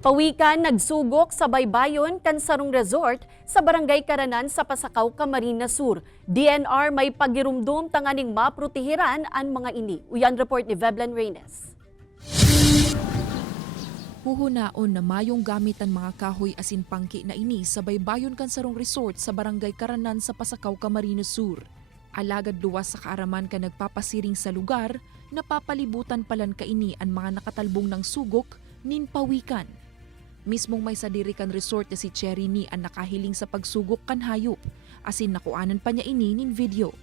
Pawikan nagsugok sa Baybayon, Kansarong Resort sa Barangay Karanan sa Pasakaw, Camarines Sur. DNR may pagirumdum tanganing maprotehiran ang mga ini. Uyan report ni Veblen Reynes. Huhunaon na mayong gamit ang mga kahoy asin pangki na ini sa Baybayon Kansarong Resort sa Barangay Karanan sa Pasakaw, Camarines Sur. Alagad luwas sa kaaraman ka nagpapasiring sa lugar, napapalibutan palan ka ini ang mga nakatalbong ng sugok nin pawikan. Mismong may sadiri kan resort na si Cherry ni ang nakahiling sa pagsugok kan hayop, asin nakuanan pa niya ini nin video.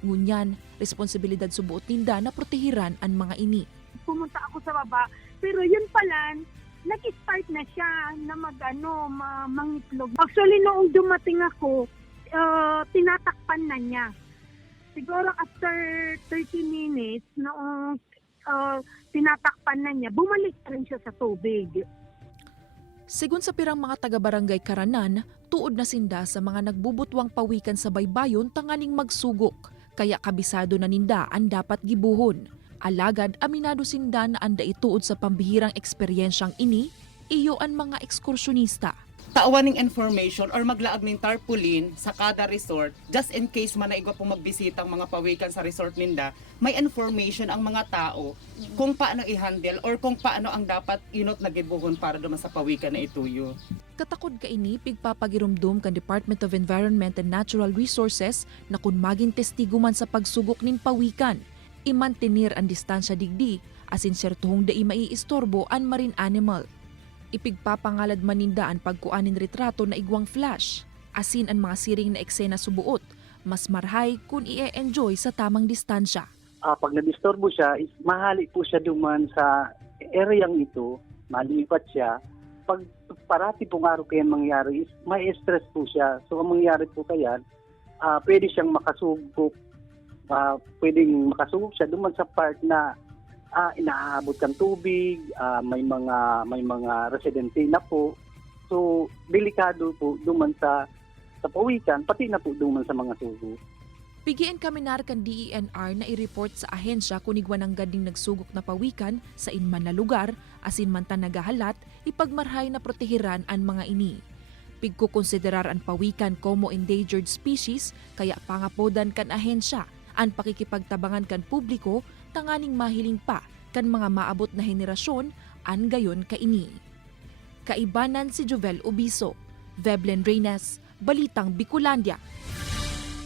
Ngunyan, responsibilidad subuot ninda na protehiran ang mga ini. Pumunta ako sa baba, pero yun pala, nag-start na siya na mangitlog. Actually, noong dumating ako, tinatakpan na niya. Siguro after 30 minutes, noong tinatakpan na niya, bumalik rin siya sa tubig. Sigun sa pirang mga taga-barangay Karanan, tuod na sinda sa mga nagbubutwang pawikan sa baybayon tanganing magsugok, kaya kabisado na ninda ang dapat gibuhon. Alagad aminado sinda na anda ituod sa pambihirang eksperyensyang ini, iyo ang mga ekskursyonista. Taawan ng information or maglaag ng tarpaulin sa kada resort just in case man naigwa pong magbisita ang mga pawikan sa resort ninda, may information ang mga tao kung paano i-handle or kung paano ang dapat inot na gibuhon para duman sa pawikan na ituyo. Katakod ka ini pigpapagirumdum kan Department of Environment and Natural Resources na kung maging testigo man sa pagsugok nin pawikan, imantenir ang distansya digdi asin sertuhong dai maiistorbo ang marine animal. Ipigpapangalad maninda ang pagkuanin retrato na igwang flash, asin ang mga siring na eksena subuot, mas marhay kung i-enjoy sa tamang distansya. Pag nadisturbo siya, mahali po siya duman sa areang ito, malipat siya. Pag parati pong araw kaya mangyari, may stress po siya. So ang mangyari po kaya, pwede siyang makasugok, pwedeng makasugok siya duman sa part na inaabot ng tubig, may mga residente na po. So delikado po duman sa pawikan, pati na po duman sa mga sugo. Pigiin kami kan DENR na i-report sa ahensya kung igwan ang gading nagsugok na pawikan sa inman na lugar, asin man tan nagahalat, ipagmarhay na protehiran ang mga ini. Pigkukonsiderar ang pawikan como endangered species, kaya pangapodan kan ahensya, ang pakikipagtabangan kan publiko, tanganing mahiling pa kan mga maabot na henerasyon an gayon kaini. Kaibanan si Jovel Ubiso, Veblen Reynes, Balitang Bicolandia.